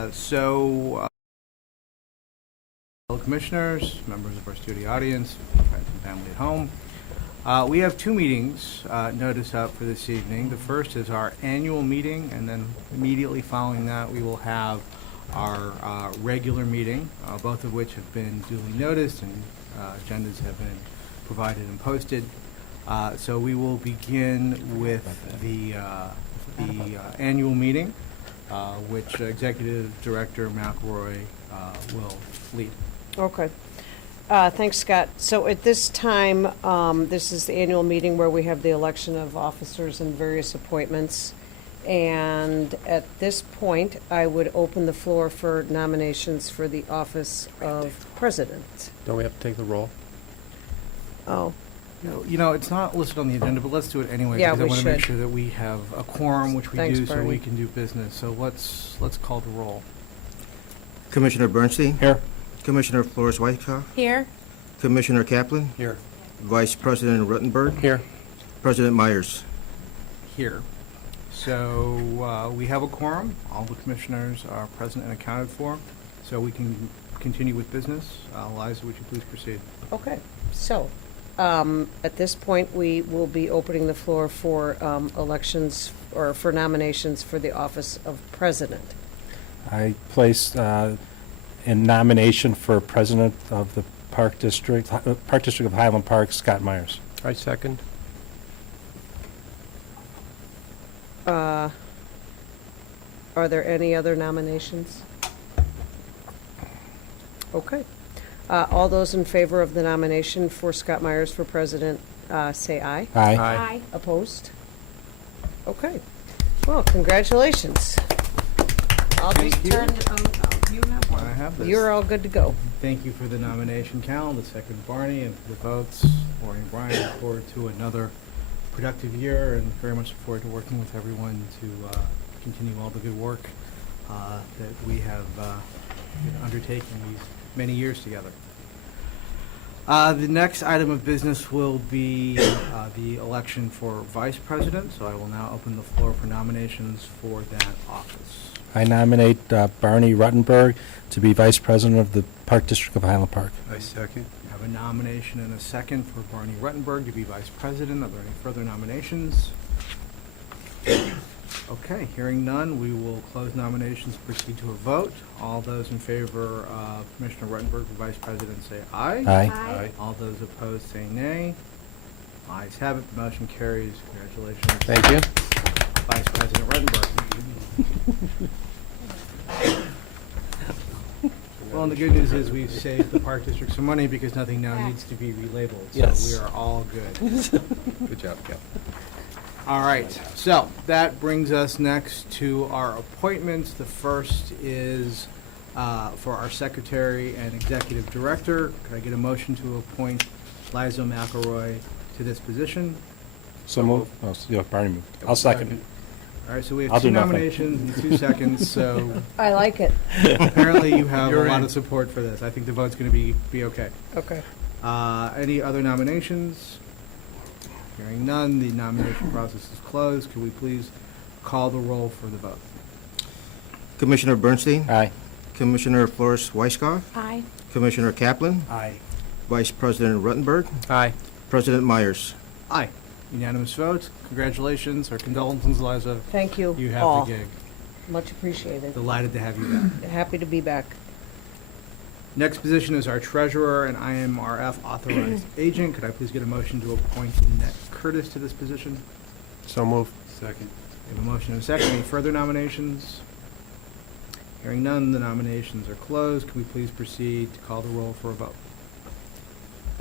Fellow commissioners, members of our studio audience, friends and family at home, we have two meetings noticed up for this evening. The first is our annual meeting, and then immediately following that, we will have our regular meeting, both of which have been duly noticed and agendas have been provided and posted. So we will begin with the annual meeting, which Executive Director McElroy will lead. Okay. Thanks, Scott. So at this time, this is the annual meeting where we have the election of officers and various appointments. And at this point, I would open the floor for nominations for the office of president. Don't we have to take the roll? Oh, You know, it's not listed on the agenda, but let's do it anyway. Yeah, because we I want to make should. sure that we have a quorum, which we Thanks, do, so Bernie. we can do business. So let's call the roll. Commissioner Bernstein? Here. Commissioner Flores-Whitehouse? Here. Commissioner Kaplan? Here. Vice President Ruttenberg? Here. President Myers? Here. So we have a quorum. All the commissioners are present and accounted for, so we can continue with business. Liza, would you please proceed? okay. So, at this point, we will be opening the floor for elections or for nominations for the office of president. I place in nomination for president of the Park District of Highland Park, Scott Myers. I second. Are there any other nominations? Okay. All those in favor of the nomination for Scott Myers for president, say aye. Aye. Opposed? Okay. Well, congratulations. I'll just turn it over. You have I one. have this. You're all good to go. Thank you for the nomination, Cal, the second Barney, and for the votes. Lori and Brian, look forward to another productive year, and very much look forward to working with everyone to continue all the good work that we have been undertaking these many years together. The next item of business will be the election for vice president, so I will now open the floor for nominations for that office. I nominate Barney Ruttenberg to be vice president of the Park District of Highland Park. I second. I have a nomination and a second for Barney Ruttenberg to be vice president. Are there any further nominations? Okay, hearing none, we will close nominations, proceed to a vote. All those in favor of Commissioner Ruttenberg for vice president say aye. Aye. All those opposed say nay. Ayes have it, the motion carries. Congratulations, Thank you. Vice President Ruttenberg. Well, and the good news is we've saved the Park District some money because nothing now needs to be relabeled. Yes. So we are all good. Good job, Cal. All right, so that brings us next to our appointments. The first is for our secretary and executive director. Could I get a motion to appoint Liza McElroy to this position? So move. Oh, yeah, Barney moved. I'll second. All right, so we I'll have do two nothing. nominations in 2 seconds, so I like it. apparently you have a You're lot in. of support for this. I think the vote's going to be okay. Okay. Any other nominations? Hearing none, the nomination process is closed. Could we please call the roll for the vote? Commissioner Bernstein? Aye. Commissioner Flores-Whitehouse? Aye. Commissioner Kaplan? Aye. Vice President Ruttenberg? Aye. President Myers? Aye. Unanimous vote. Congratulations, or condolences, Liza. Thank you You all. have the gig. Much appreciated. Delighted to have you back. Happy to be back. Next position is our treasurer and IMRF authorized agent. Could I please get a motion to appoint Annette Curtis to this position? So move. Second. We have a motion and a second. Any further nominations? Hearing none, the nominations are closed. Can we please proceed to call the roll for a vote?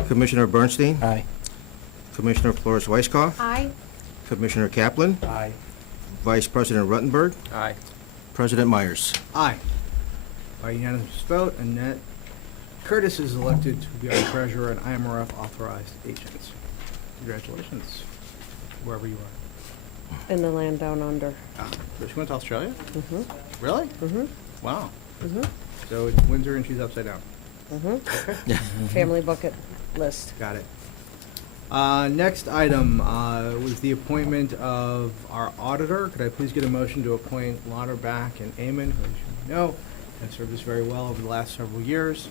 Commissioner Bernstein? Aye. Commissioner Flores-Whitehouse? Aye. Commissioner Kaplan? Aye. Vice President Ruttenberg? Aye. President Myers? Aye. By unanimous vote, Annette Curtis is elected to be our treasurer and IMRF authorized agent. Congratulations, wherever you are. In the land down under. So she went to Australia? Mm-hmm. Really? Mm-hmm. Wow. Mm-hmm. So it's Windsor and she's upside down. Mm-hmm. Family bucket list. Got it. Next item was the appointment of our auditor. Could I please get a motion to appoint Lauterbach and Amon, who, as you know, have served us very well over the last several years?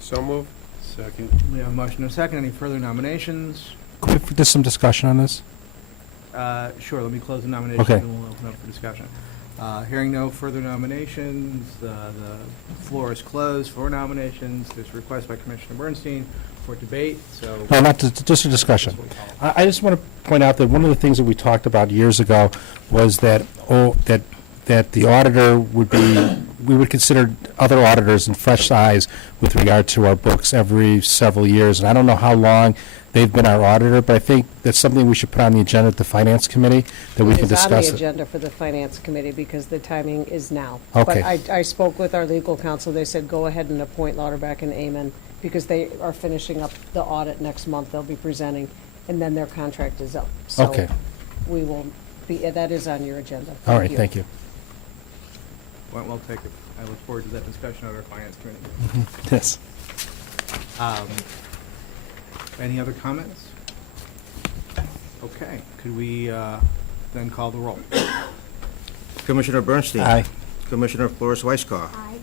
So moved. Second. We have a motion and a second. Any further nominations? Just some discussion on this? Sure, let me close the nominations Okay. and we'll open up for discussion. Hearing no further nominations, the floor is closed for nominations. There's a request by Commissioner Bernstein for debate, so. No, not just a discussion. I just want to point out that one of the things that we talked about years ago was that the auditor would be, we would consider other auditors and fresh eyes with regard to our books every several years. And I don't know how long they've been our auditor, but I think that's something we should put on the agenda at the Finance Committee, that we can discuss It is on the it. agenda for the Finance Committee because the timing is now. Okay. But I spoke with our legal counsel. They said, go ahead and appoint Lauterbach and Amon because they are finishing up the audit next month. They'll be presenting, and then their contract is up. Okay. So we will be, that is on your agenda. All right, thank you. Point well taken. I look forward to that discussion at our Finance Committee. Yes. Any other comments? Okay, could we then call the roll? Commissioner Bernstein. Aye. Commissioner Flores Wyckoff. Aye.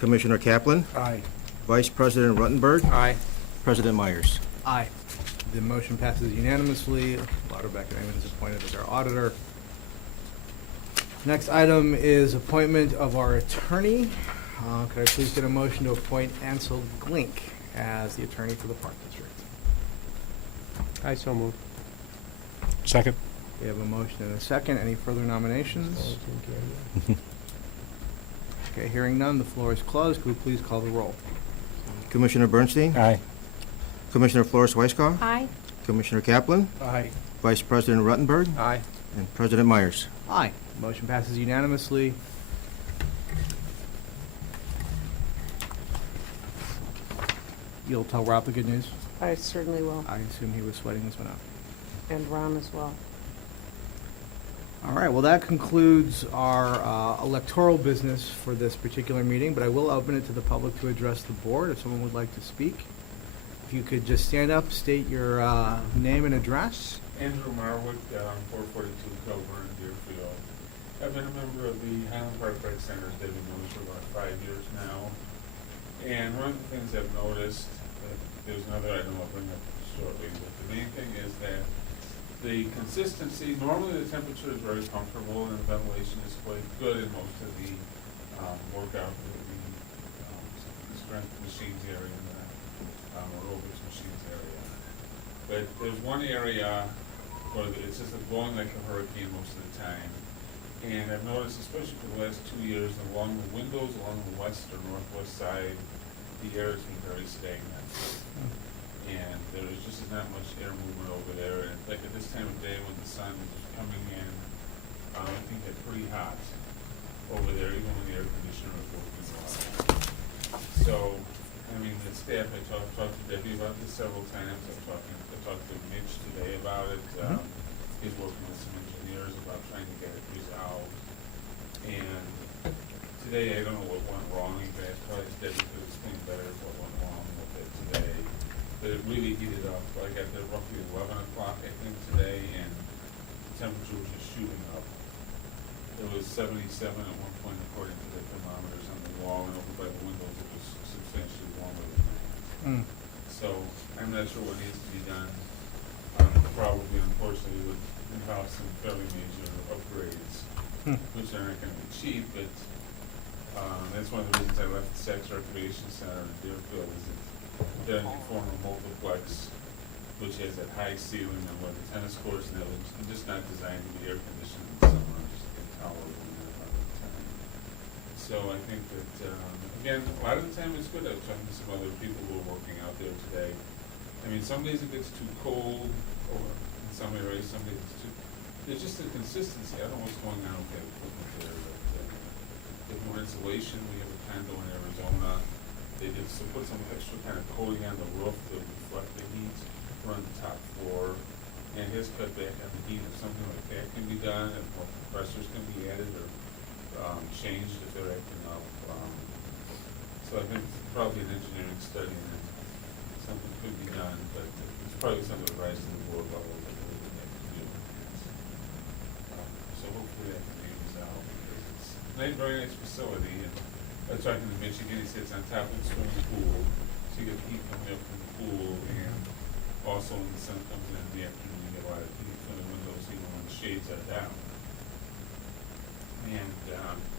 Commissioner Kaplan. Aye. Vice President Ruttenberg. Aye. President Myers. Aye. The motion passes unanimously. Lauterbach and Amon is appointed as our auditor. Next item is appointment of our attorney. Could I please get a motion to appoint Ansel Glink as the attorney for the Park District? I so moved. Second. We have a motion and a second. Any further nominations? Okay, hearing none, the floor is closed. Could we please call the roll? Commissioner Bernstein. Aye. Commissioner Flores Wyckoff. Aye. Commissioner Kaplan. Aye. Vice President Ruttenberg. Aye. And President Myers. Aye. Motion passes unanimously. You'll tell Rob the good news? I certainly will, I assume he was sweating this one out. and Ron as well. All right, well, that concludes our electoral business for this particular meeting, but I will open it to the public to address the board if someone would like to speak. If you could just stand up, state your name and address. Andrew Marwick, 442 Coburn, Deerfield. I've been a member of the Highland Park Rec Center, as David knows, for about 5 years now. And one of the things I've noticed, there's another item I'll bring up shortly, but the main thing is that the consistency, normally the temperature is very comfortable and the ventilation is quite good in most of the workout, the strength machines area and the aerobics machines area. But there's one area where it's just blowing like a hurricane most of the time. And I've noticed, especially for the last 2 years, along the windows along the west or northwest side, the air has been very stagnant. And there's just not much air movement over there. And like at this time of day when the sun is coming in, I think it's pretty hot over there, even when the air conditioner is working well. So, I mean, the staff, I talked to Debbie about this several times. I talked to Mitch today about it. He's working with some engineers about trying to get it resolved. And today, I don't know what went wrong. You guys probably Debbie could explain better what went wrong with it today. But it really heated up. I got there roughly 11 o'clock, I think, today, and the temperature was just shooting up. It was 77 at one point, according to the thermometers on the wall, and over by the windows, it was substantially warmer than that. So I'm not sure what needs to be done. Probably, unfortunately, would involve some fairly major upgrades, which are not going to be cheap, but that's one of the reasons I left the Saks Recreation Center in Deerfield, is that the former multiplex, which has that high ceiling and where the tennis courts and everything, it's just not designed to be air conditioned in the summer, it's just intolerable in that part of the time. So I think that, again, a lot of the time it's good. I was talking to some other people who are working out there today. I mean, some days it gets too cold, or in some areas, some days it's too, there's just a consistency. I don't know what's going on with that equipment there, but there's more insulation. We have a condo in Arizona. They did put some extra kind of coating on the roof to reflect the heat on the top floor, and his cut back on the heat. If something like that can be done, if more compressors can be added or changed if they're acting up. So I think it's probably an engineering study, and something could be done, but it's probably something that rises to the board level that we would have to do. So hopefully that can be resolved, because it's a very nice facility, and I was talking to Mitch again, he sits on top of the swimming pool, so you get heat coming up from the pool, and also when the sun comes in the afternoon, you get a lot of heat from the windows, even when the shades are down.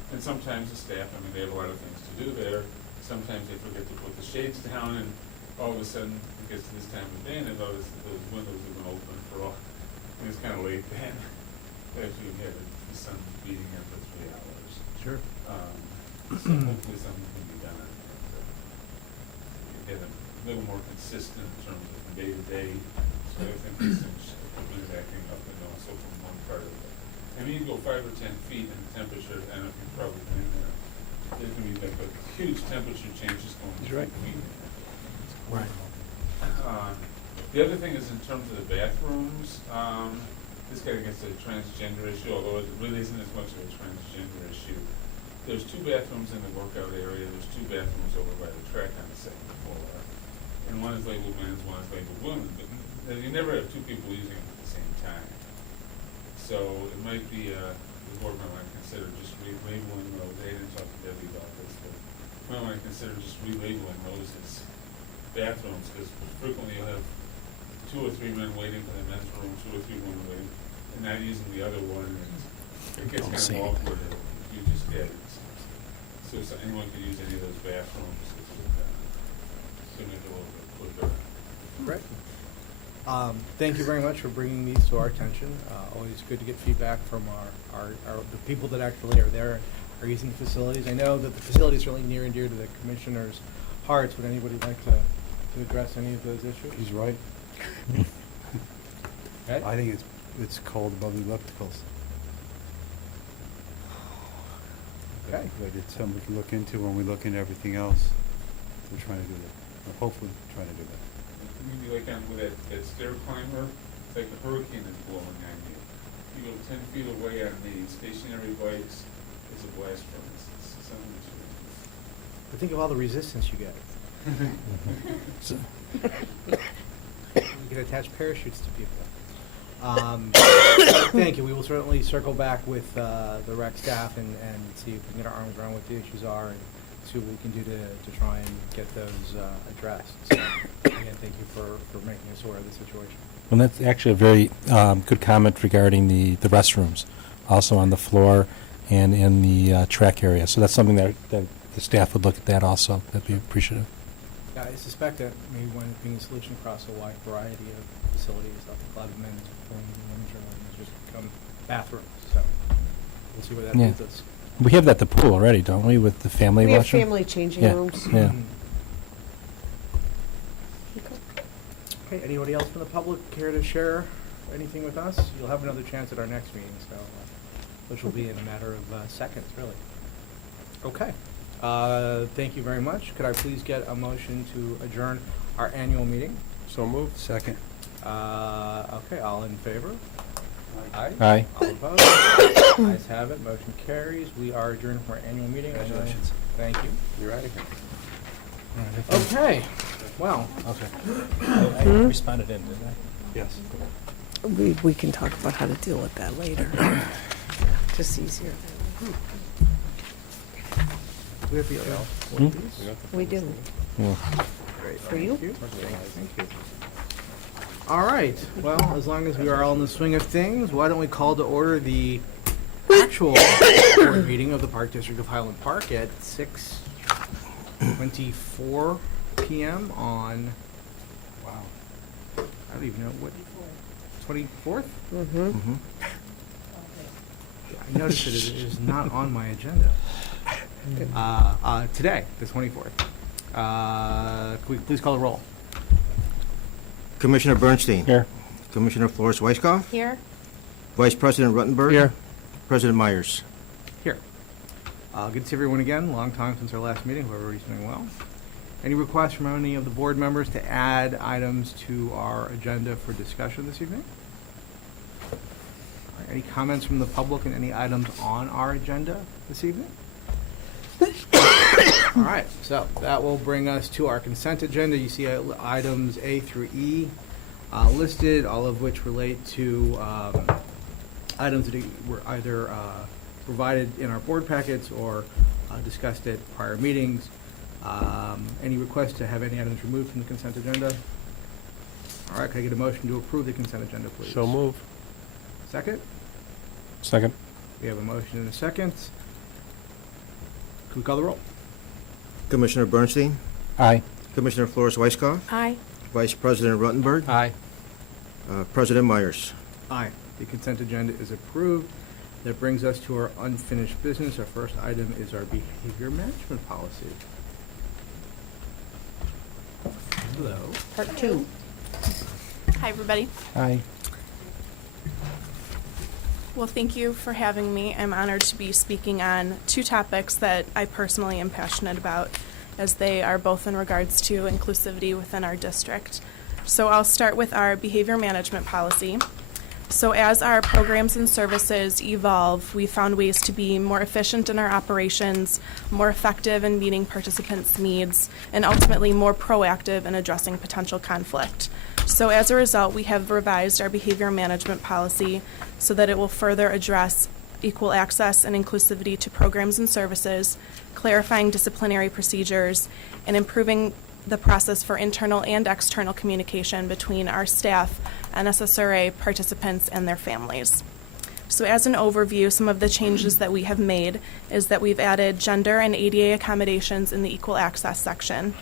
And sometimes the staff, I mean, they have a lot of things to do there. Sometimes they forget to put the shades down, and all of a sudden, it gets to this time of day, and they notice that those windows have been open for all, and it's kind of late then. After you had the sun beating in for 3 hours. Sure. So hopefully something can be done on that. Get a little more consistent in terms of from day to day. So I think this equipment is acting up, and also from one part of it. I mean, you go 5 or 10 feet in the temperature, I don't know if you've probably been there. There can be like a huge temperature changes going through the feet. Right. The other thing is in terms of the bathrooms, this kind of gets to the transgender issue, although it really isn't as much of a transgender issue. There's 2 bathrooms in the workout area, there's 2 bathrooms over by the track on the second floor. And one is labeled men's, one is labeled women's, but you never have 2 people using them at the same time. So it might be, the board might want to consider just relabeling those. They didn't talk to Debbie about this, but might want to consider just relabeling those as bathrooms, because frequently you'll have 2 or 3 men waiting for the men's room, 2 or 3 women waiting, and not using the other one. And it gets kind of awkward if you just get it. So anyone can use any of those bathrooms, it would make it a little bit quicker. Great. Thank you very much for bringing these to our attention. Always good to get feedback from the people that actually are there, are using the facilities. I know that the facility is really near and dear to the commissioners' hearts. Would anybody like to address any of those issues? He's right. Okay. I think it's cold above the ellipticals. Okay. But it's something we can look into when we look into everything else. We're trying to do that, or hopefully trying to do that. Maybe like on with that stair climber, it's like a hurricane is blowing on you. You go 10 feet away on the stationary bikes, it's a blast furnace. It's something to But think of all the resistance you get. So- You can attach parachutes to people. Thank you. We will certainly circle back with the rec staff and see if we can get our arms around what the issues are and see what we can do to try and get those addressed. So, again, thank you for making us aware of the situation. And that's actually a very good comment regarding the restrooms, also on the floor and in the track area. So that's something that the staff would look at that also. That'd be appreciative. Yeah, I suspect that maybe one being a solution across a wide variety of facilities, like a lot of men's rooms and women's rooms, just become bathrooms. So we'll see where that Yeah. leads us. We have that at the pool already, don't we, with the family We have washroom? family changing Yeah. rooms. Yeah. Okay, anybody else from the public care to share anything with us? You'll have another chance at our next meeting, so, which will be in a matter of seconds, really. Okay. Thank you very much. Could I please get a motion to adjourn our annual meeting? So moved. Second. Okay, all in favor? Aye. Aye. All opposed? Ayes have it, motion carries. We are adjourned from our annual meeting. Congratulations. Thank you. You're out of here. Okay, well, Okay. I responded in, didn't I? Yes. We can talk about how to deal with that later. Just easier. we have the other one of these. We do. Yeah. Great, For you? Thank you. All right, well, as long as we are all in the swing of things, why don't we call to order the actual board meeting of the Park District of Highland Park at 6:24 p.m. on, wow, I don't even know what, 24th? Mm-hmm. I noticed that it is not on my agenda. Today, the 24th. Can we please call the roll? Commissioner Bernstein. Here. Commissioner Flores Weiskopf. Here? Vice President Ruttenberg. Here. President Myers. Here. Good to see everyone again. Long time since our last meeting. Hope everybody's doing well. Any requests from any of the board members to add items to our agenda for discussion this evening? All right, any comments from the public and any items on our agenda this evening? All right, so that will bring us to our consent agenda. You see items A through E listed, all of which relate to items that were either provided in our board packets or discussed at prior meetings. Any requests to have any items removed from the consent agenda? All right, can I get a motion to approve the consent agenda, please? So move. Second? Second. We have a motion and a second. Can we call the roll? Commissioner Bernstein, Aye. Commissioner Flores Weiskopf, Aye. Vice President Ruttenberg, Aye. President Myers. Aye. The consent agenda is approved. That brings us to our unfinished business. Our first item is our behavior management policy. Hello. Part 2. Hi, everybody. Aye. Well, thank you for having me. I'm honored to be speaking on two topics that I personally am passionate about, as they are both in regards to inclusivity within our district. So I'll start with our behavior management policy. So as our programs and services evolve, we found ways to be more efficient in our operations, more effective in meeting participants' needs, and ultimately more proactive in addressing potential conflict. So as a result, we have revised our behavior management policy so that it will further address equal access and inclusivity to programs and services, clarifying disciplinary procedures, and improving the process for internal and external communication between our staff, NSSRA participants, and their families. So as an overview, some of the changes that we have made is that we've added gender and ADA accommodations in the equal access section.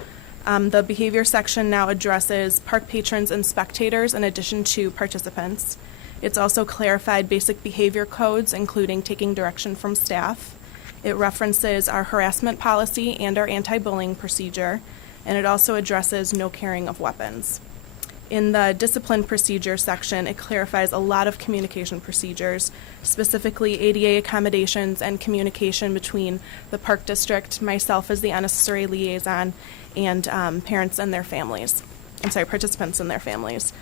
The behavior section now addresses park patrons and spectators in addition to participants. It's also clarified basic behavior codes, including taking direction from staff. It references our harassment policy and our anti-bullying procedure, and it also addresses no carrying of weapons. In the discipline procedure section, it clarifies a lot of communication procedures, specifically ADA accommodations and communication between the park district, myself as the NSSRA liaison, and parents and their families. Participants and their families.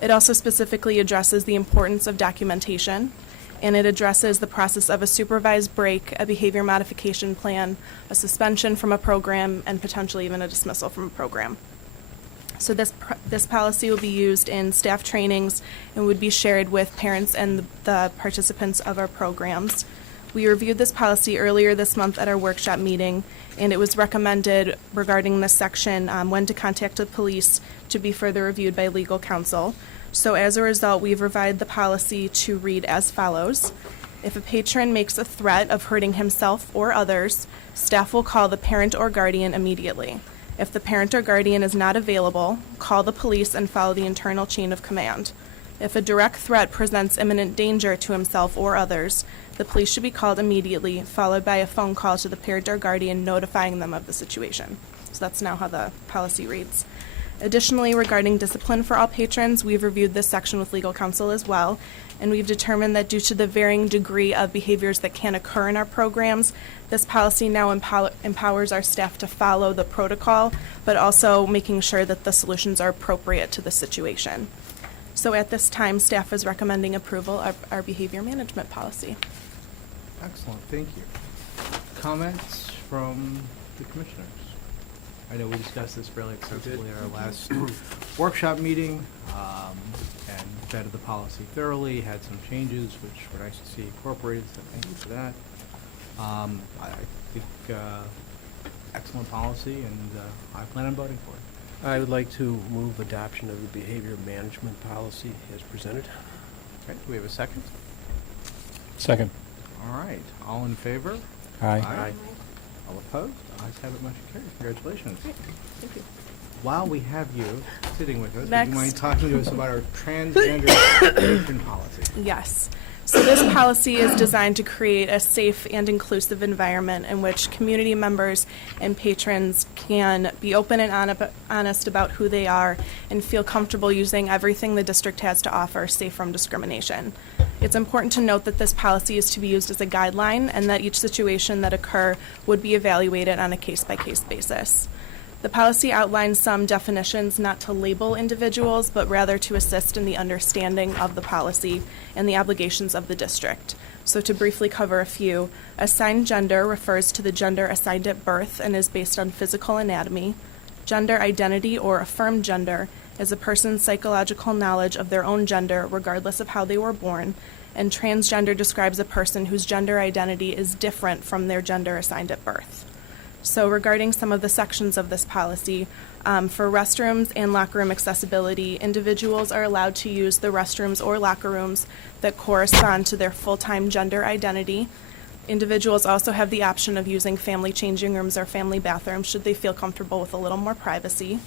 It also specifically addresses the importance of documentation, and it addresses the process of a supervised break, a behavior modification plan, a suspension from a program, and potentially even a dismissal from a program. So this policy will be used in staff trainings and would be shared with parents and the participants of our programs. We reviewed this policy earlier this month at our workshop meeting, and it was recommended regarding this section when to contact the police to be further reviewed by legal counsel. So as a result, we've revised the policy to read as follows. If a patron makes a threat of hurting himself or others, staff will call the parent or guardian immediately. If the parent or guardian is not available, call the police and follow the internal chain of command. If a direct threat presents imminent danger to himself or others, the police should be called immediately, followed by a phone call to the parent or guardian notifying them of the situation. So that's now how the policy reads. Additionally, regarding discipline for all patrons, we've reviewed this section with legal counsel as well, and we've determined that due to the varying degree of behaviors that can occur in our programs, this policy now empowers our staff to follow the protocol, but also making sure that the solutions are appropriate to the situation. So at this time, staff is recommending approval of our behavior management policy. Excellent, thank you. Comments from the commissioners? I know we discussed this fairly extensively at our last workshop meeting, and vetted the policy thoroughly, had some changes which were nice to see incorporated, so thank you for that. I think excellent policy, and I plan on voting for it. I would like to move adoption of the behavior management policy as presented. Okay, do we have a second? Second. All right, all in favor? Aye. All opposed? Ayes have it, motion carries. Congratulations. Thank you. While we have you sitting with us, would Next. you mind talking to us about our transgender discrimination policy? Yes. So this policy is designed to create a safe and inclusive environment in which community members and patrons can be open and honest about who they are and feel comfortable using everything the district has to offer, safe from discrimination. It's important to note that this policy is to be used as a guideline and that each situation that occur would be evaluated on a case-by-case basis. The policy outlines some definitions not to label individuals, but rather to assist in the understanding of the policy and the obligations of the district. So to briefly cover a few, assigned gender refers to the gender assigned at birth and is based on physical anatomy. Gender identity or affirmed gender is a person's psychological knowledge of their own gender regardless of how they were born. And transgender describes a person whose gender identity is different from their gender assigned at birth. So regarding some of the sections of this policy, for restrooms and locker room accessibility, individuals are allowed to use the restrooms or locker rooms that correspond to their full-time gender identity. Individuals also have the option of using family changing rooms or family bathrooms should they feel comfortable with a little more privacy.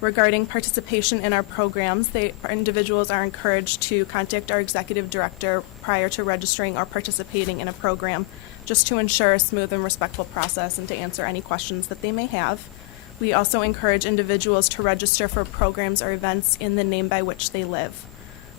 Regarding participation in our programs, individuals are encouraged to contact our executive director prior to registering or participating in a program, just to ensure a smooth and respectful process and to answer any questions that they may have. We also encourage individuals to register for programs or events in the name by which they live.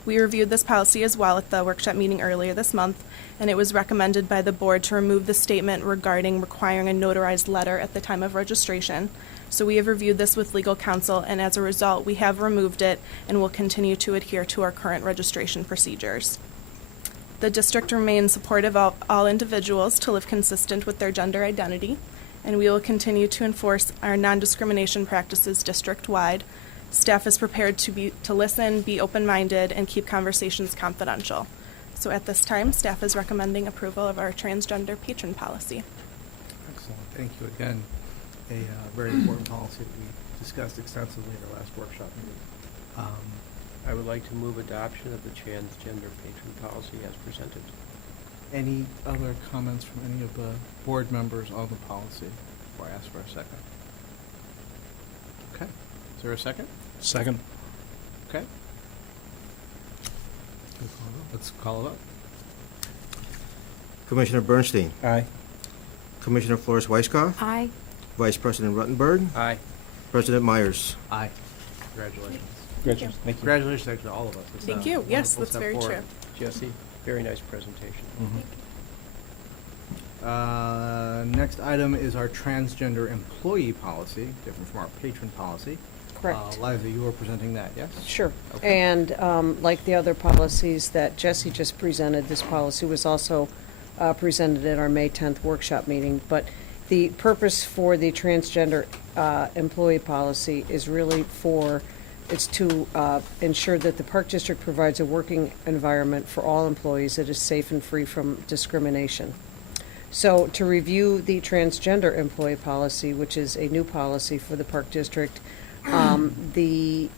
We reviewed this policy as well at the workshop meeting earlier this month, and it was recommended by the board to remove the statement regarding requiring a notarized letter at the time of registration. So we have reviewed this with legal counsel, and as a result, we have removed it and will continue to adhere to our current registration procedures. The district remains supportive of all individuals to live consistent with their gender identity, and we will continue to enforce our non-discrimination practices district-wide. Staff is prepared to listen, be open-minded, and keep conversations confidential. So at this time, staff is recommending approval of our transgender patron policy. Excellent. Thank you again. A very important policy that we discussed extensively at our last workshop meeting. I would like to move adoption of the transgender patron policy as presented. Any other comments from any of the board members on the policy before I ask for a second? Okay. Is there a second? Second. Okay. Let's call it up. Commissioner Bernstein, Aye. Commissioner Flores Weiskopf, Aye. Vice President Ruttenberg, Aye. President Myers. Aye. Congratulations. Congratulations. Thank you. Congratulations actually to all of us. It's Thank a you. Yes, wonderful that's step very forward. true. Jesse, very nice presentation. Next item is our transgender employee policy, different from our patron policy. Correct. Liza, you were presenting that, yes? Sure. Okay. And like the other policies that Jesse just presented, this policy was also presented at our May 10th workshop meeting. But the purpose for the transgender employee policy is really it's to ensure that the Park District provides a working environment for all employees that is safe and free from discrimination. So to review the transgender employee policy, which is a new policy for the Park District, the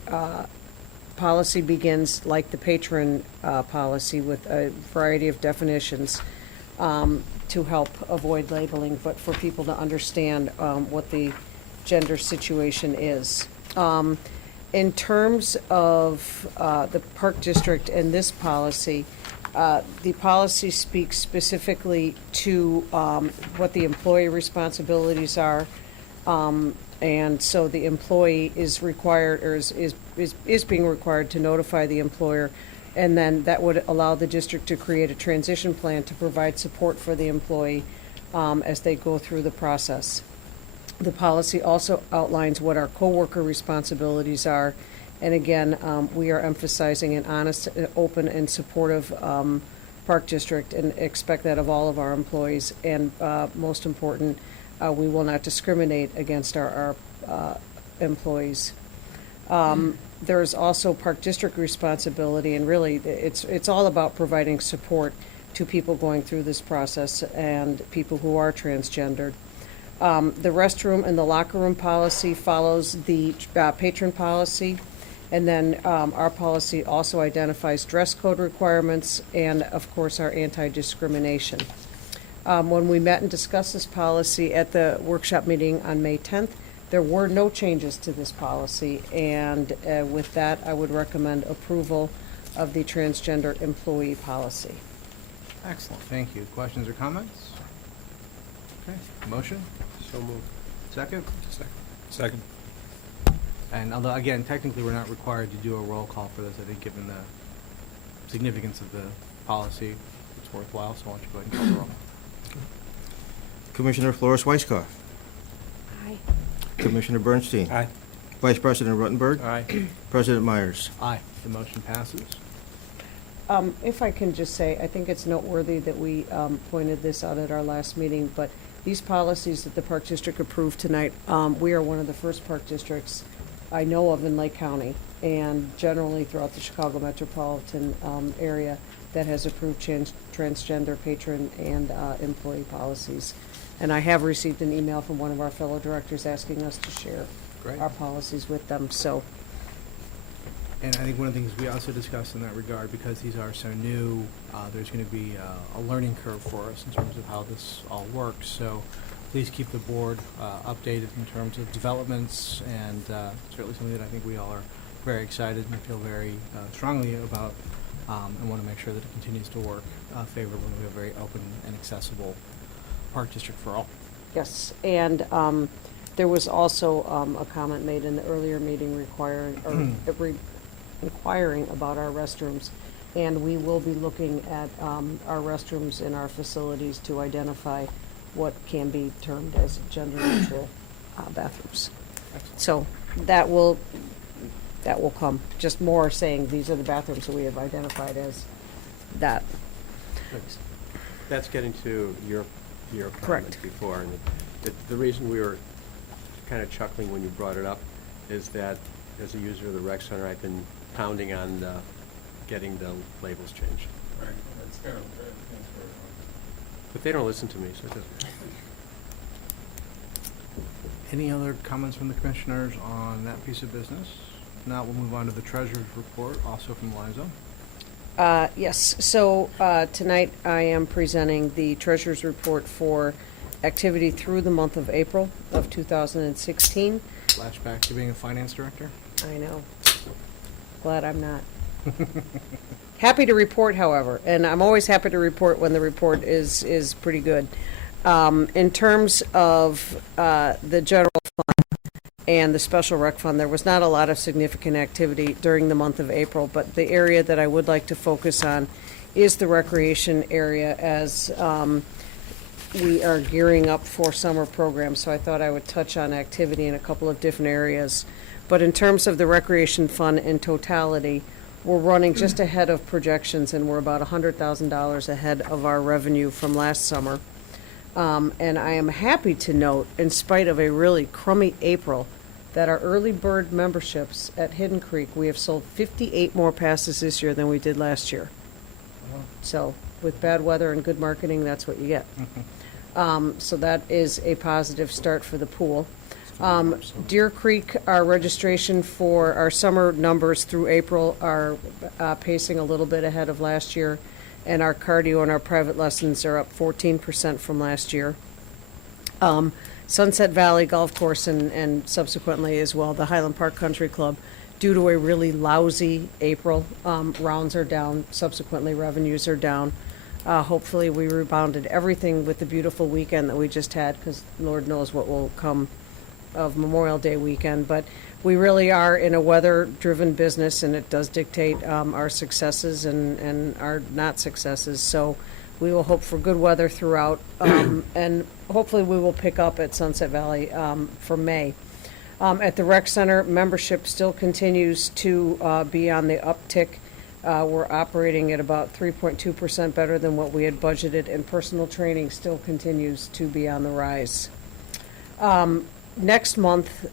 policy begins like the patron policy with a variety of definitions to help avoid labeling, but for people to understand what the gender situation is. In terms of the Park District and this policy, the policy speaks specifically to what the employee responsibilities are. And so the employee is required, or is being required to notify the employer, and then that would allow the district to create a transition plan to provide support for the employee as they go through the process. The policy also outlines what our coworker responsibilities are, and again, we are emphasizing an honest, open, and supportive Park District, and expect that of all of our employees. And most important, we will not discriminate against our employees. There's also Park District responsibility, and really, it's all about providing support to people going through this process and people who are transgendered. The restroom and the locker room policy follows the patron policy, and then our policy also identifies dress code requirements and, of course, our anti-discrimination. When we met and discussed this policy at the workshop meeting on May 10th, there were no changes to this policy, and with that, I would recommend approval of the transgender employee policy. Excellent, thank you. Questions or comments? Okay, motion? So moved. Second? Second. And although, again, technically, we're not required to do a roll call for this, I think given the significance of the policy, it's worthwhile, so why don't you go ahead and call the roll. Commissioner Flores Weiskopf, Aye. Commissioner Bernstein, Aye. Vice President Ruttenberg, Aye. President Myers. Aye, the motion passes. If I can just say, I think it's noteworthy that we pointed this out at our last meeting, but these policies that the Park District approved tonight, we are one of the first park districts I know of in Lake County and generally throughout the Chicago metropolitan area that has approved transgender patron and employee policies. And I have received an email from one of our fellow directors asking us to share Great. our policies with them, so. And I think one of the things we also discussed in that regard, because these are so new, there's going to be a learning curve for us in terms of how this all works. So please keep the board updated in terms of developments, and certainly something that I think we all are very excited and feel very strongly about, and want to make sure that it continues to work favorably. We have a very open and accessible park district for all. Yes, and there was also a comment made in the earlier meeting inquiring about our restrooms, and we will be looking at our restrooms in our facilities to identify what can be termed as gender-neutral bathrooms. So that will come. Just more saying these are the bathrooms that we have identified as that. That's getting to your Correct. comment before. And the reason we were kind of chuckling when you brought it up is that as a user of the rec center, I've been pounding on getting the labels changed. Right, that's kind of, thanks very But they don't listen to me, so it doesn't. Any other comments from the commissioners on that piece of business? Now we'll move on to the treasurer's report, also from Liza. Yes, so tonight I am presenting the treasurer's report for activity through the month of April of 2016. Flashback to being a finance director. I know. Glad I'm not. Happy to report, however, and I'm always happy to report when the report is pretty good. In terms of the general fund and the special rec fund, there was not a lot of significant activity during the month of April, but the area that I would like to focus on is the recreation area, as we are gearing up for summer programs, so I thought I would touch on activity in a couple of different areas. But in terms of the recreation fund in totality, we're running just ahead of projections, and we're about $100,000 ahead of our revenue from last summer. And I am happy to note, in spite of a really crummy April, that our early bird memberships at Hidden Creek, we have sold 58 more passes this year than we did last year. So with bad weather and good marketing, that's what you get. So that is a positive start for the pool. Deer Creek, our registration for our summer numbers through April are pacing a little bit ahead of last year, and our cardio and our private lessons are up 14% from last year. Sunset Valley Golf Course and subsequently as well the Highland Park Country Club, due to a really lousy April, rounds are down, subsequently revenues are down. Hopefully we rebounded everything with the beautiful weekend that we just had, because Lord knows what will come of Memorial Day weekend, but we really are in a weather-driven business, and it does dictate our successes and our not successes. So we will hope for good weather throughout, and hopefully we will pick up at Sunset Valley for May. At the rec center, membership still continues to be on the uptick. We're operating at about 3.2% better than what we had budgeted, and personal training still continues to be on the rise. Next month,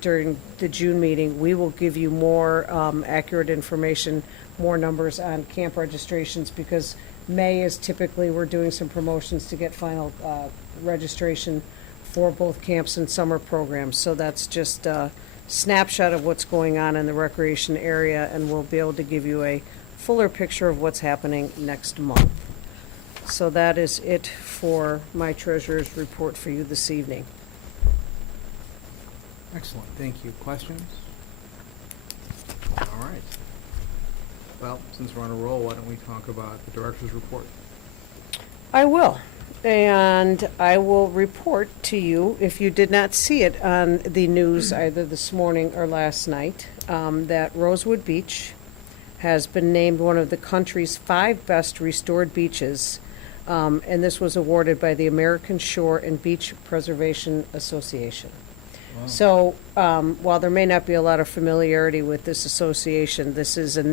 during the June meeting, we will give you more accurate information, more numbers on camp registrations, because May is typically, we're doing some promotions to get final registration for both camps and summer programs. So that's just a snapshot of what's going on in the recreation area, and we'll be able to give you a fuller picture of what's happening next month. So that is it for my treasurer's report for you this evening. Excellent, thank you. Questions? All right. Well, since we're on a roll, why don't we talk about the director's report? I will. And I will report to you, if you did not see it on the news either this morning or last night, that Rosewood Beach has been named one of the country's 5 best restored beaches. And this was awarded by the American Shore and Beach Preservation Association. So, while there may not be a lot of familiarity with this association, this is a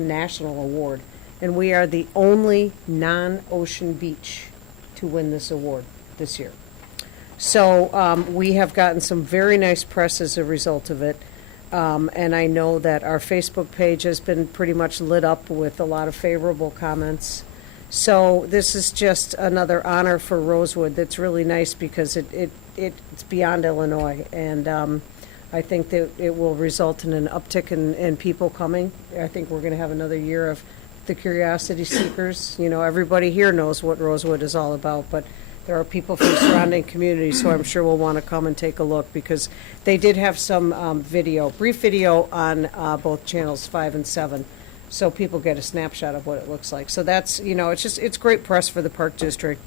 national award, and we are the only non-ocean beach to win this award this year. So, we have gotten some very nice press as a result of it. And I know that our Facebook page has been pretty much lit up with a lot of favorable comments. So this is just another honor for Rosewood that's really nice because it's beyond Illinois. And I think that it will result in an uptick in people coming. I think we're going to have another year of the curiosity seekers. You know, everybody here knows what Rosewood is all about, but there are people from surrounding communities who I'm sure will want to come and take a look because they did have some brief video on both channels 5 and 7, so people get a snapshot of what it looks like. So that's, it's great press for the Park District.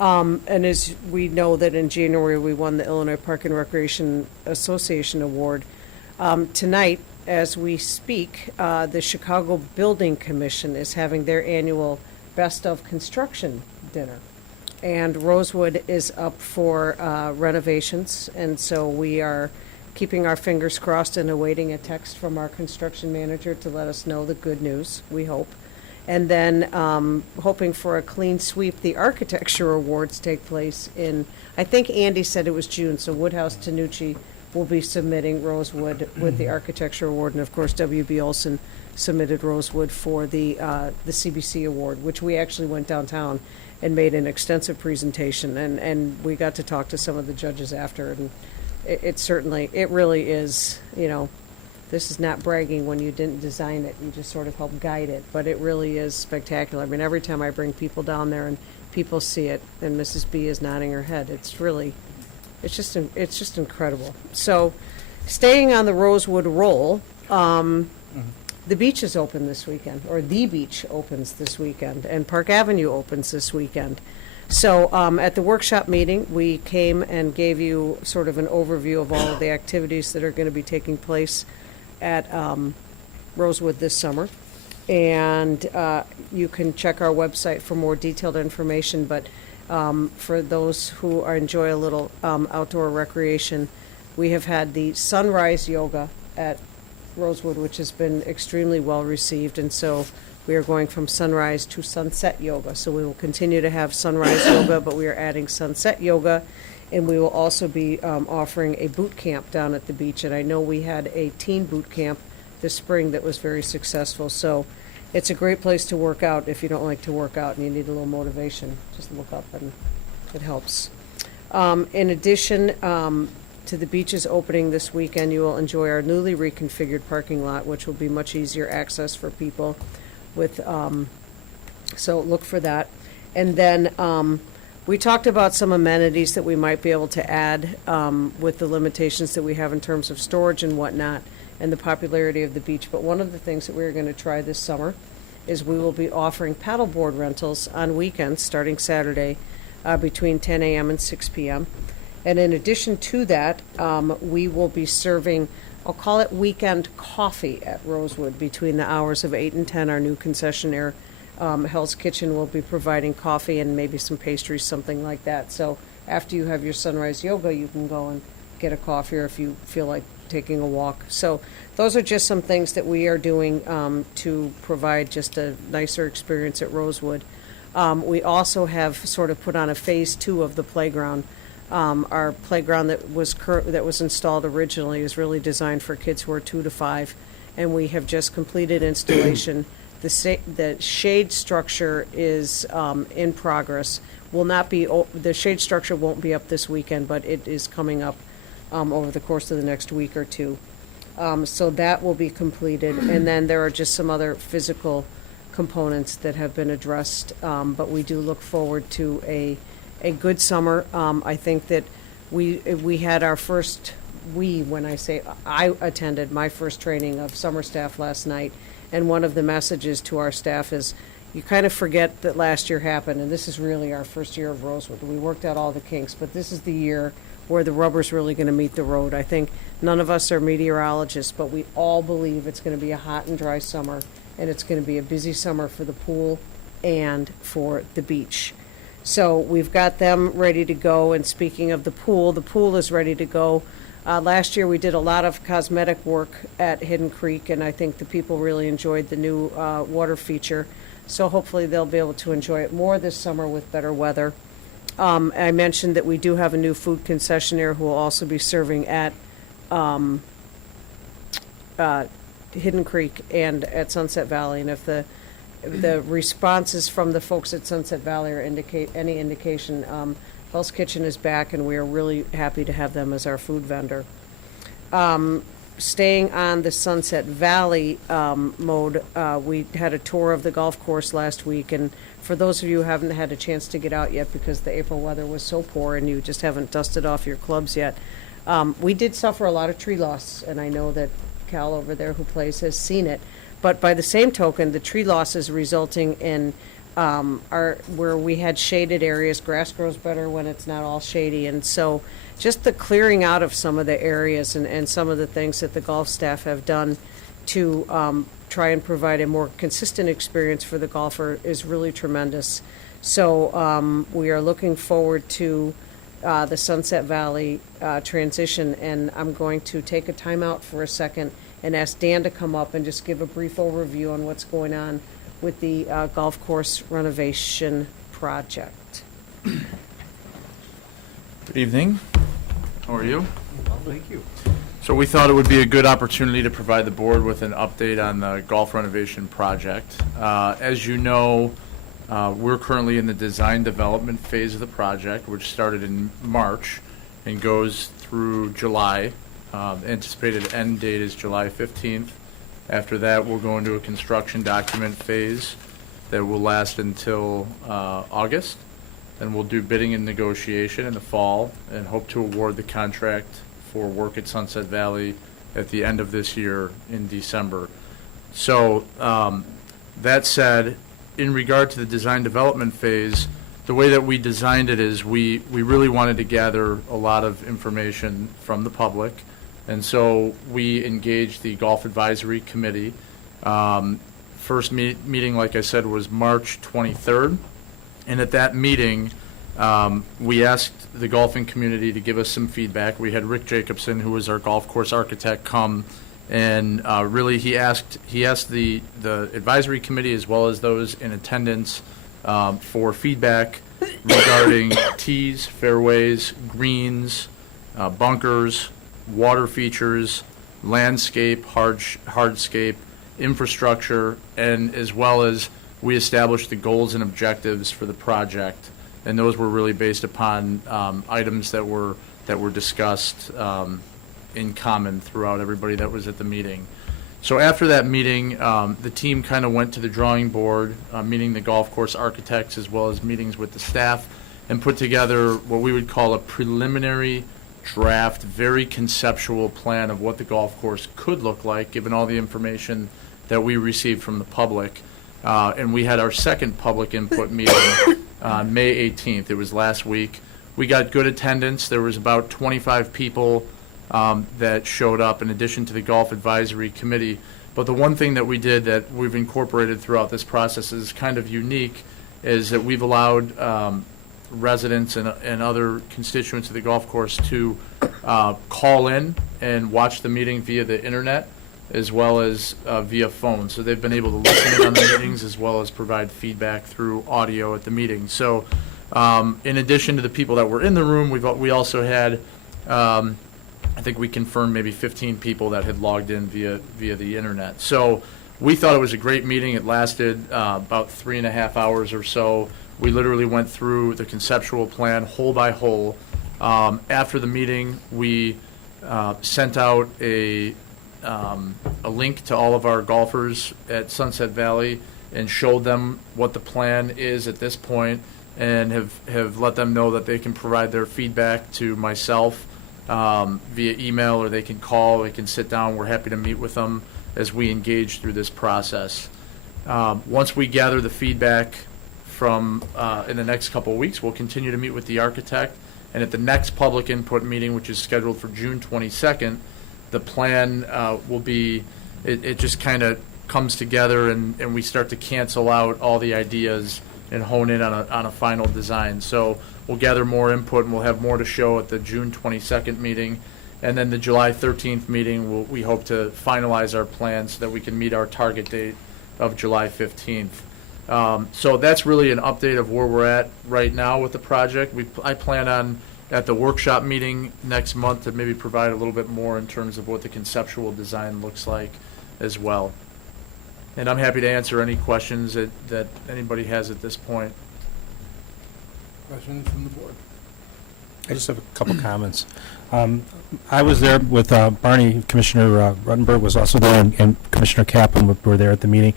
And as we know that in January we won the Illinois Park and Recreation Association Award. Tonight, as we speak, the Chicago Building Commission is having their annual Best of Construction dinner. And Rosewood is up for renovations, and so we are keeping our fingers crossed and awaiting a text from our construction manager to let us know the good news, we hope. And then hoping for a clean sweep. The Architecture Awards take place in, I think Andy said it was June, so Woodhouse Tanucci will be submitting Rosewood with the Architecture Award, and of course W.B. Olson submitted Rosewood for the CBC Award, which we actually went downtown and made an extensive presentation, and we got to talk to some of the judges after, and it really is, this is not bragging when you didn't design it, you just sort of helped guide it, but it really is spectacular. I mean, every time I bring people down there and people see it, and Mrs. B is nodding her head, it's just incredible. So, staying on the Rosewood roll, the beach is open this weekend, or the beach opens this weekend, and Park Avenue opens this weekend. So at the workshop meeting, we came and gave you sort of an overview of all of the activities that are going to be taking place at Rosewood this summer. And you can check our website for more detailed information, but for those who enjoy a little outdoor recreation, we have had the sunrise yoga at Rosewood, which has been extremely well received, and so we are going from sunrise to sunset yoga. So we will continue to have sunrise yoga, but we are adding sunset yoga, and we will also be offering a boot camp down at the beach. And I know we had a teen boot camp this spring that was very successful. So it's a great place to work out if you don't like to work out and you need a little motivation. Just look up and it helps. In addition, to the beaches opening this weekend, you will enjoy our newly reconfigured parking lot, which will be much easier access for people with, so look for that. And then we talked about some amenities that we might be able to add with the limitations that we have in terms of storage and whatnot and the popularity of the beach. But one of the things that we're going to try this summer is we will be offering paddleboard rentals on weekends starting Saturday between 10 a.m. and 6 p.m. And in addition to that, we will be serving, I'll call it weekend coffee at Rosewood between the hours of 8 and 10. Our new concessionaire, Hell's Kitchen, will be providing coffee and maybe some pastries, something like that. So after you have your sunrise yoga, you can go and get a coffee, or if you feel like taking a walk. So those are just some things that we are doing to provide just a nicer experience at Rosewood. We also have sort of put on a phase 2 of the playground. Our playground that was installed originally is really designed for kids who are 2 to 5, and we have just completed installation. The shade structure is in progress. The shade structure won't be up this weekend, but it is coming up over the course of the next week or two. So that will be completed, and then there are just some other physical components that have been addressed, but we do look forward to a good summer. I think that we had our first, I attended my first training of summer staff last night, and one of the messages to our staff is you kind of forget that last year happened, and this is really our first year of Rosewood. We worked out all the kinks, but this is the year where the rubber's really going to meet the road. I think none of us are meteorologists, but we all believe it's going to be a hot and dry summer, and it's going to be a busy summer for the pool and for the beach. So we've got them ready to go, and speaking of the pool is ready to go. Last year, we did a lot of cosmetic work at Hidden Creek, and I think the people really enjoyed the new water feature. So hopefully they'll be able to enjoy it more this summer with better weather. I mentioned that we do have a new food concessionaire who will also be serving at Hidden Creek and at Sunset Valley. And if the responses from the folks at Sunset Valley are any indication, Hell's Kitchen is back, and we are really happy to have them as our food vendor. Staying on the Sunset Valley mode, we had a tour of the golf course last week, and for those of you who haven't had a chance to get out yet because the April weather was so poor and you just haven't dusted off your clubs yet, we did suffer a lot of tree loss, and I know that Cal over there who plays has seen it. But by the same token, the tree loss is resulting in where we had shaded areas. Grass grows better when it's not all shady, and so just the clearing out of some of the areas and some of the things that the golf staff have done to try and provide a more consistent experience for the golfer is really tremendous. So we are looking forward to the Sunset Valley transition, and I'm going to take a time out for a second and ask Dan to come up and just give a brief overview on what's going on with the golf course renovation project. Good evening. How are you? Thank you. So we thought it would be a good opportunity to provide the board with an update on the golf renovation project. As you know, we're currently in the design development phase of the project, which started in March and goes through July. Anticipated end date is July 15th. After that, we'll go into a construction document phase that will last until August. Then we'll do bidding and negotiation in the fall and hope to award the contract for work at Sunset Valley at the end of this year in December. So that said, in regard to the design development phase, the way that we designed it is we really wanted to gather a lot of information from the public. And so we engaged the Golf Advisory Committee. First meeting, like I said, was March 23rd. And at that meeting, we asked the golfing community to give us some feedback. We had Rick Jacobson, who was our golf course architect, come, and really he asked the advisory committee as well as those in attendance for feedback regarding tees, fairways, greens, bunkers, water features, landscape, hardscape, infrastructure, and as well as we established the goals and objectives for the project, and those were really based upon items that were discussed in common throughout everybody that was at the meeting. So after that meeting, the team kind of went to the drawing board, meeting the golf course architects as well as meetings with the staff, and put together what we would call a preliminary draft, very conceptual plan of what the golf course could look like, given all the information that we received from the public. And we had our second public input meeting on May 18th. It was last week. We got good attendance. There was about 25 people that showed up in addition to the Golf Advisory Committee. But the one thing that we did that we've incorporated throughout this process is kind of unique, is that we've allowed residents and other constituents of the golf course to call in and watch the meeting via the internet as well as via phone. So they've been able to listen in on the meetings as well as provide feedback through audio at the meeting. So in addition to the people that were in the room, we also had, I think we confirmed maybe 15 people that had logged in via the internet. So we thought it was a great meeting. It lasted about 3.5 hours or so. We literally went through the conceptual plan hole by hole. After the meeting, we sent out a link to all of our golfers at Sunset Valley and showed them what the plan is at this point, and have let them know that they can provide their feedback to myself via email, or they can call, they can sit down. We're happy to meet with them as we engage through this process. Once we gather the feedback from in the next couple of weeks, we'll continue to meet with the architect, and at the next public input meeting, which is scheduled for June 22nd, the plan will be, it just kind of comes together, and we start to cancel out all the ideas and hone in on a final design. So we'll gather more input, and we'll have more to show at the June 22nd meeting. And then the July 13th meeting, we hope to finalize our plans so that we can meet our target date of July 15th. So that's really an update of where we're at right now with the project. I plan on, at the workshop meeting next month, to maybe provide a little bit more in terms of what the conceptual design looks like as well. And I'm happy to answer any questions that anybody has at this point. Questions from the board? I just have a couple comments. I was there with Barney. Commissioner Ruttenberg was also there, and Commissioner Kaplan were there at the meeting.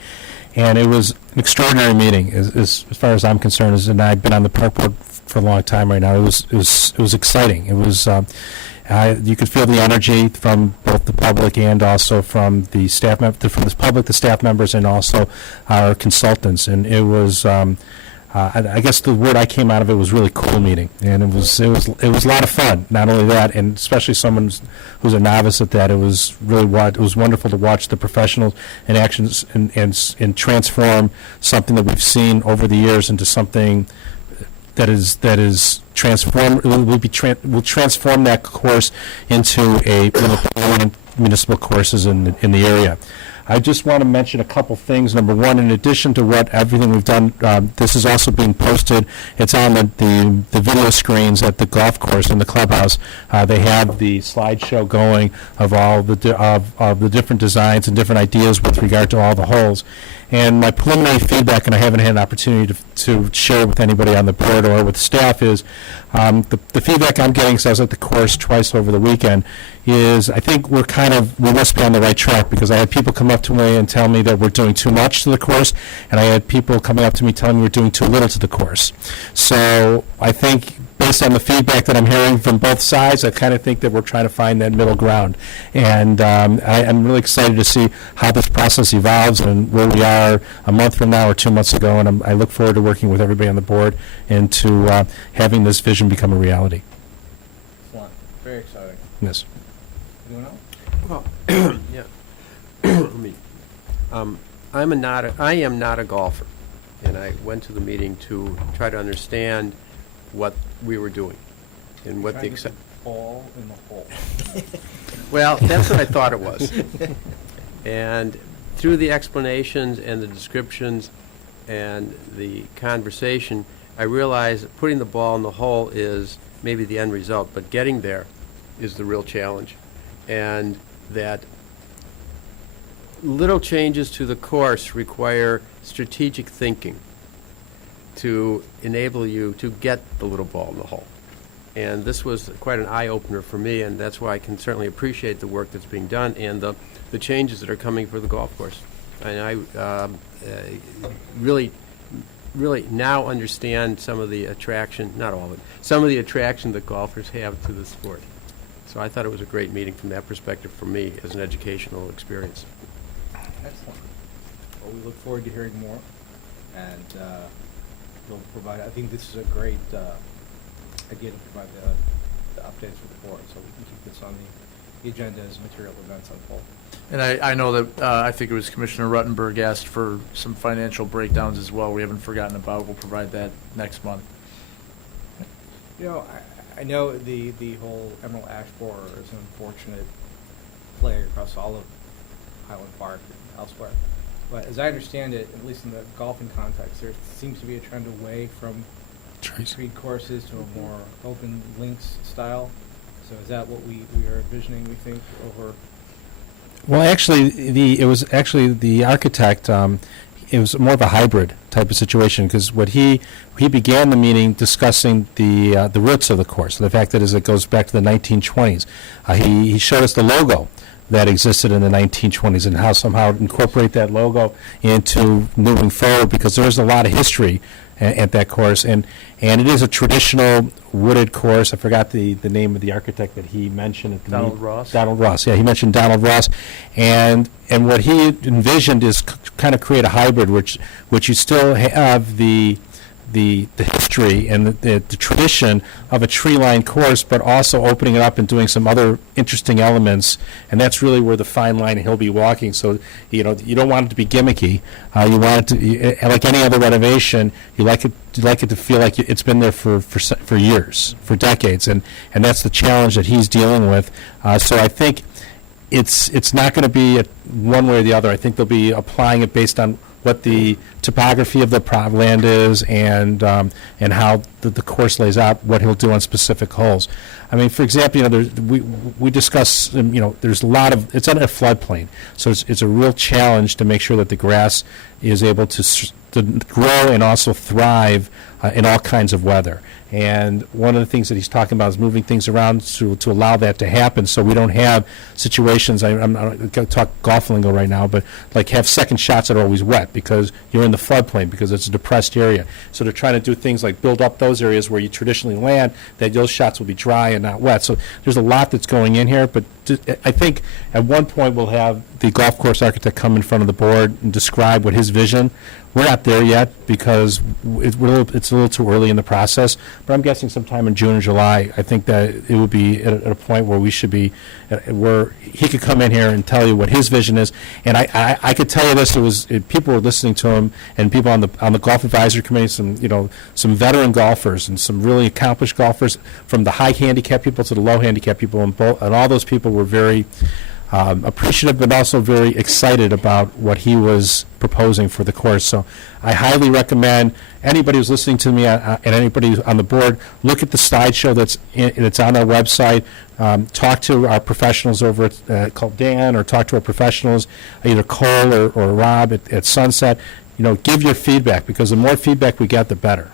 And it was an extraordinary meeting, as far as I'm concerned. And I've been on the park board for a long time right now. It was exciting. It was you could feel the energy from both the public and also from the staff from the public, the staff members, and also our consultants. And it was. I guess the word I came out of it was really cool meeting, and it was a lot of fun. Not only that, and especially someone who's a novice at that, it was wonderful to watch the professionals in actions and transform something that we've seen over the years into something that is transform will transform that course into one of the permanent municipal courses in the area. I just want to mention a couple things. Number one, in addition to everything we've done, this is also being posted. It's on the video screens at the golf course in the clubhouse. They have the slideshow going of all of the different designs and different ideas with regard to all the holes. And my preliminary feedback, and I haven't had an opportunity to share with anybody on the board or with staff, is the feedback I'm getting, because I was at the course twice over the weekend, is I think we must be on the right track, because I had people come up to me and tell me that we're doing too much to the course, and I had people coming up to me telling me we're doing too little to the course. So I think, based on the feedback that I'm hearing from both sides, I kind of think that we're trying to find that middle ground. And I'm really excited to see how this process evolves and where we are a month from now or 2 months ago. And I look forward to working with everybody on the board and to having this vision become a reality. Excellent. Very exciting. Yes. Anyone else? Well, yeah. I am not a golfer, and I went to the meeting to try to understand what we were doing and what the ball in the hole. Well, that's what I thought it was. And through the explanations and the descriptions and the conversation, I realized that putting the ball in the hole is maybe the end result, but getting there is the real challenge. And that little changes to the course require strategic thinking to enable you to get the little ball in the hole. And this was quite an eye-opener for me, and that's why I can certainly appreciate the work that's being done and the changes that are coming for the golf course. And I really now understand some of the attraction, not all of it, some of the attraction that golfers have to the sport. So I thought it was a great meeting from that perspective for me as an educational experience. Excellent. Well, we look forward to hearing more, and you'll provide. I think this is a great idea to provide the updates for the board, so we can keep this on the agenda as material events unfold. And I know that I think it was Commissioner Ruttenberg asked for some financial breakdowns as well. We haven't forgotten about. We'll provide that next month. You know, I know the whole emerald ash borer is an unfortunate play across all of Highland Park and elsewhere. But as I understand it, at least in the golfing context, there seems to be a trend away from treed courses to a more open links style. So is that what we are envisioning, we think, over? Well, actually, it was the architect. It was more of a hybrid type of situation, because what he began the meeting discussing the roots of the course, the fact that as it goes back to the 1920s. He showed us the logo that existed in the 1920s and how somehow incorporate that logo into moving forward, because there is a lot of history at that course, and it is a traditional wooded course. I forgot the name of the architect that he mentioned at the Donald meeting. Ross? Donald Ross, yeah, he mentioned Donald Ross, and what he envisioned is kind of create a hybrid, which you still have the history history and the tradition of a tree-lined course, but also opening it up and doing some other interesting elements. And that's really where the fine line he'll be walking. So, you know, you don't want it to be gimmicky. You want it to, like any other renovation, you like it to feel like it's been there for years, for decades. And that's the challenge that he's dealing with. So I think it's not going to be one way or the other. I think they'll be applying it based on what the topography of the land is and how the course lays out, what he'll do on specific holes. I mean, for example, you know, we discuss, you know, there's a lot of, it's on a floodplain, so it's a real challenge to make sure that the grass is able to grow and also thrive in all kinds of weather. And one of the things that he's talking about is moving things around to allow that to happen, so we don't have situations, I'm not going to talk golf lingo right now, but like have second shots that are always wet because you're in the floodplain, because it's a depressed area. So they're trying to do things like build up those areas where you traditionally land, that those shots will be dry and not wet. So there's a lot that's going in here, but I think at one point we'll have the golf course architect come in front of the board and describe what his vision. We're not there yet because it's a little too early in the process, but I'm guessing sometime in June or July, I think that it would be at a point where we should be, where he could come in here and tell you what his vision is. And I could tell you this, people were listening to him, and people on the golf advisory committee, some veteran golfers and some really accomplished golfers, from the high handicap people to the low handicap people, and all those people were very appreciative, but also very excited about what he was proposing for the course. So I highly recommend anybody who's listening to me and anybody who's on the board, look at the slideshow that's on our website. Talk to our professionals over at called Dan, or talk to our professionals, either Cole or Rob at Sunset. You know, give your feedback, because the more feedback we get, the better.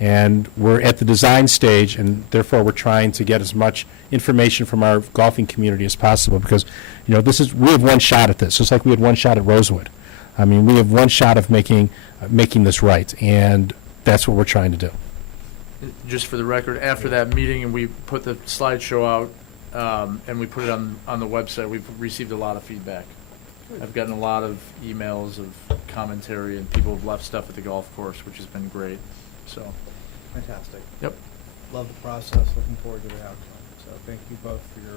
And we're at the design stage, and therefore we're trying to get as much information from our golfing community as possible, because, you know, we have one shot at this, just like we had one shot at Rosewood. I mean, we have one shot of making this right, and that's what we're trying to do. Just for the record, after that meeting and we put the slideshow out and we put it on the website, we've received a lot of feedback. I've gotten a lot of emails of commentary, and people have left stuff at the golf course, which has been great. So, Fantastic. Yep. Love the process, looking forward to the outcome. So thank you both for your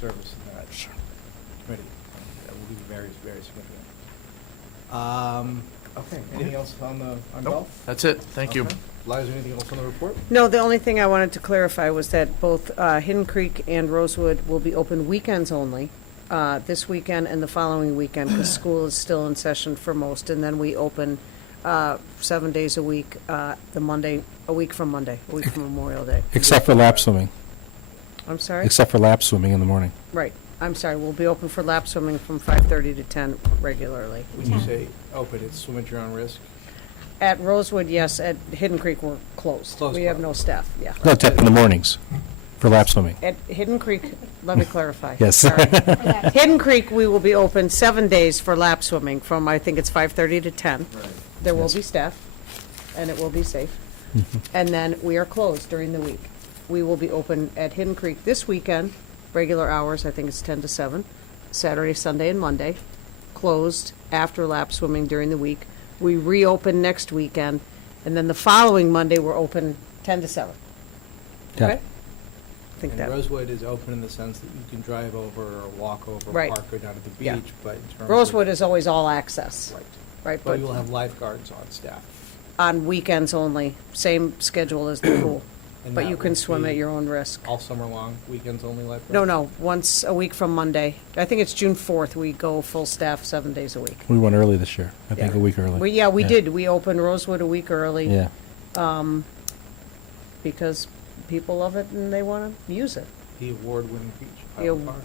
service in that committee. That will be very, very significant. Okay, anything else on golf? that's it. Thank you. Okay. Liza, anything else on the report? No, the only thing I wanted to clarify was that both Hidden Creek and Rosewood will be open weekends only, this weekend and the following weekend, because school is still in session for most, and then we open 7 days a week, a week from Memorial Day. Except for lap swimming. I'm sorry? Except for lap swimming in the morning. Right. I'm sorry, we'll be open for lap swimming from 5:30 to 10 regularly. When you say open, it's swim at your own risk? At Rosewood, yes. At Hidden Creek, we're closed. Closed We have bar. no staff, yeah. No, except in the mornings for lap swimming. At Hidden Creek, let me clarify. Yes. Sorry. Hidden Creek, we will be open 7 days for lap swimming from, I think it's 5:30 to 10. Right. There will Yes. be staff, and it will be safe. Mm-hmm. And then we are closed during the week. We will be open at Hidden Creek this weekend, regular hours, I think it's 10 to 7, Saturday, Sunday, and Monday. Closed after lap swimming during the week. We reopen next weekend, and then the following Monday, we're open 10 to 7. Yeah. Okay? I think And that, Rosewood is open in the sense that you can drive over or walk over, Right. park, go down to the Yeah. beach, but in terms of... Rosewood is always all access, Right. right? But But you will have lifeguards on staff. on weekends only, same schedule as the pool. And But that you can would swim be at your own risk. All summer long, weekends only lifeguards? No, once a week from Monday. I think it's June 4th, we go full staff 7 days a week. We went early this year. I think Yeah. a week early. We did. We opened Rosewood a week early. Yeah. Because people love it and they want to use it. The award-winning beach. The Highland Park.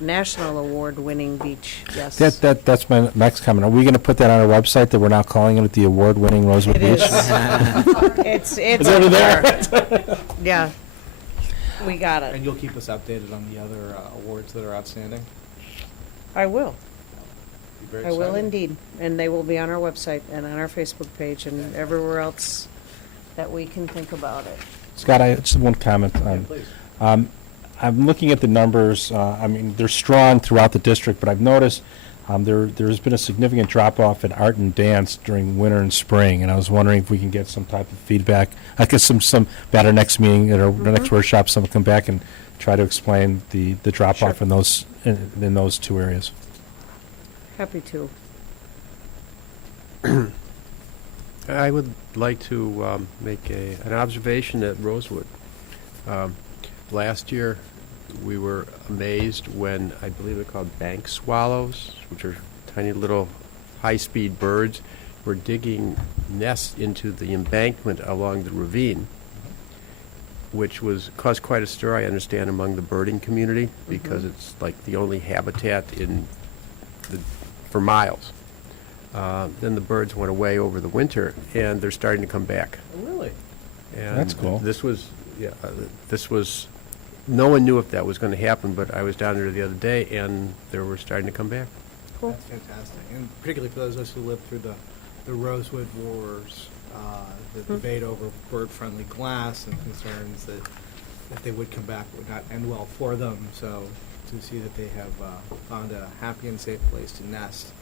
national award-winning beach, yes. That's my next comment. Are we going to put that on our website, that we're now calling it the award-winning Rosewood It Beach? is. It's over up there? Yeah. We got it. And you'll keep us updated on the other awards that are outstanding? I will. Be very I will exciting. indeed. And they will be on our website and on our Facebook page and everywhere else that we can think about it. Scott, I just have one comment. Yeah, please. I'm looking at the numbers. I mean, they're strong throughout the district, but I've noticed there's been a significant drop-off in art and dance during winter and spring, and I was wondering if we can get some type of feedback. I guess some at our next meeting, at our next workshop, someone come back and try to explain the drop-off in those two areas. Happy to. I would like to make an observation at Rosewood. Last year, we were amazed when, I believe they're called bank swallows, which are tiny little high-speed birds, were digging nests into the embankment along the ravine, which caused quite a stir, I understand, among the birding community, because it's like the only habitat for miles. Then the birds went away over the winter, and they're starting to come back. Oh, really? And That's cool. This was, no one knew if that was going to happen, but I was down there the other day, and they were starting to come back. Cool. That's fantastic. And particularly for those of us who lived through the Rosewood Wars, the debate over bird-friendly glass and concerns that if they would come back, it would not end well for them. So to see that they have found a happy and safe place to nest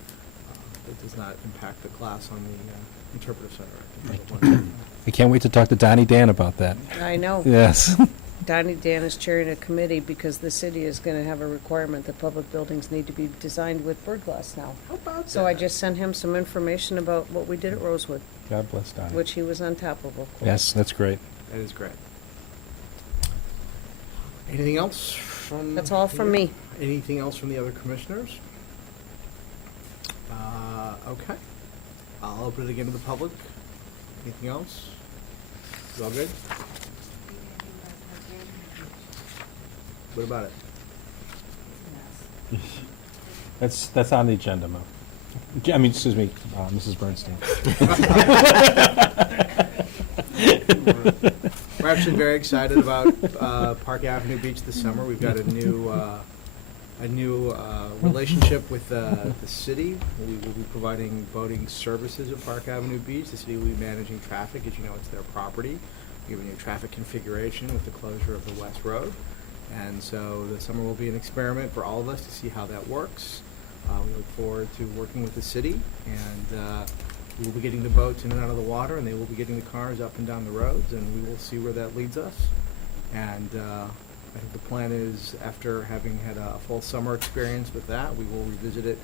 that does not impact the class on the interpretive center. I think that's wonderful. I can't wait to talk to Donnie Dan about that. I know. Yes. Donnie Dan is chairing a committee because the city is going to have a requirement that public buildings need to be designed with bird glass now. How about So I that? just sent him some information about what we did at Rosewood, God bless Donnie. which he was on top of course. Yes, that's great. That is great. Anything else from? That's all from me. Anything else from the other commissioners? Okay. I'll open it again to the public. Anything else? You all good? What about it? That's on the agenda, Mo. I mean, excuse me, Mrs. Bernstein. We're actually very excited about Park Avenue Beach this summer. We've got a new relationship with the city. We will be providing boating services at Park Avenue Beach. The city will be managing traffic. As you know, it's their property. We're giving you traffic configuration with the closure of the West Road. And so the summer will be an experiment for all of us to see how that works. We look forward to working with the city, and we will be getting the boats in and out of the water, and they will be getting the cars up and down the roads, and we will see where that leads us. And I think the plan is, after having had a full summer experience with that, we will revisit it.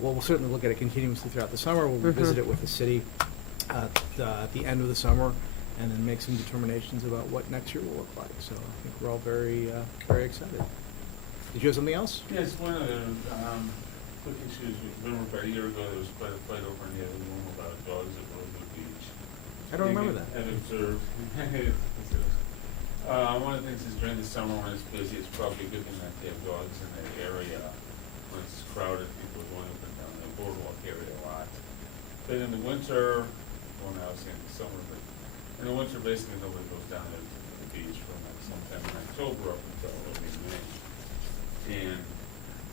Well, we'll certainly look at it continuously throughout the summer. We'll revisit it with the city at the end of the summer, and then make some determinations about what next year will look like. So I think we're all very, very excited. Did you have something else? Yes, one other quick issue. Remember about a year ago, there was quite a fight over in the other room about dogs at Rosewood Beach. I don't remember that. I've observed. One of the things is during the summer when it's busy, it's probably a good thing not to have dogs in that area. When it's crowded, people are going up and down the boardwalk area a lot. But in the winter, well, now it's in the summer, but in the winter, basically nobody goes down there to the beach from like sometime in October up until early May. And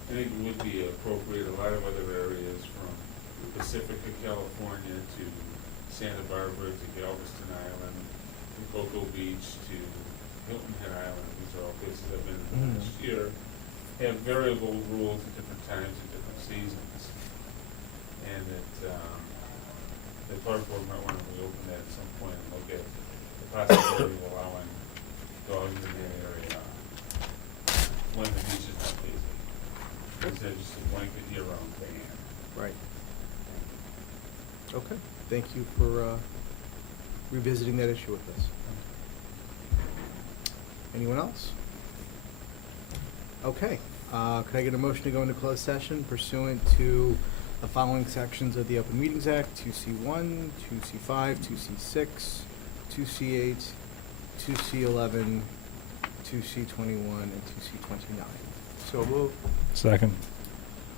I think it would be appropriate, a lot of other areas from the Pacific of California to Santa Barbara to Galveston Island to Cocoa Beach to Hilton Head Island, these are all places I've been in last year, have variable rules at different times and different seasons. And the park board might want to reopen that at some point and look at the possibility of allowing dogs in that area when the beach is not busy. Instead of just a blanket year-round ban. Right. Okay. Thank you for revisiting that issue with us. Anyone else? Okay. Could I get a motion to go into closed session pursuant to the following sections of the Open Meetings Act: 2C1, 2C5, 2C6, 2C8, 2C11, 2C21, and 2C29? So moved. Second.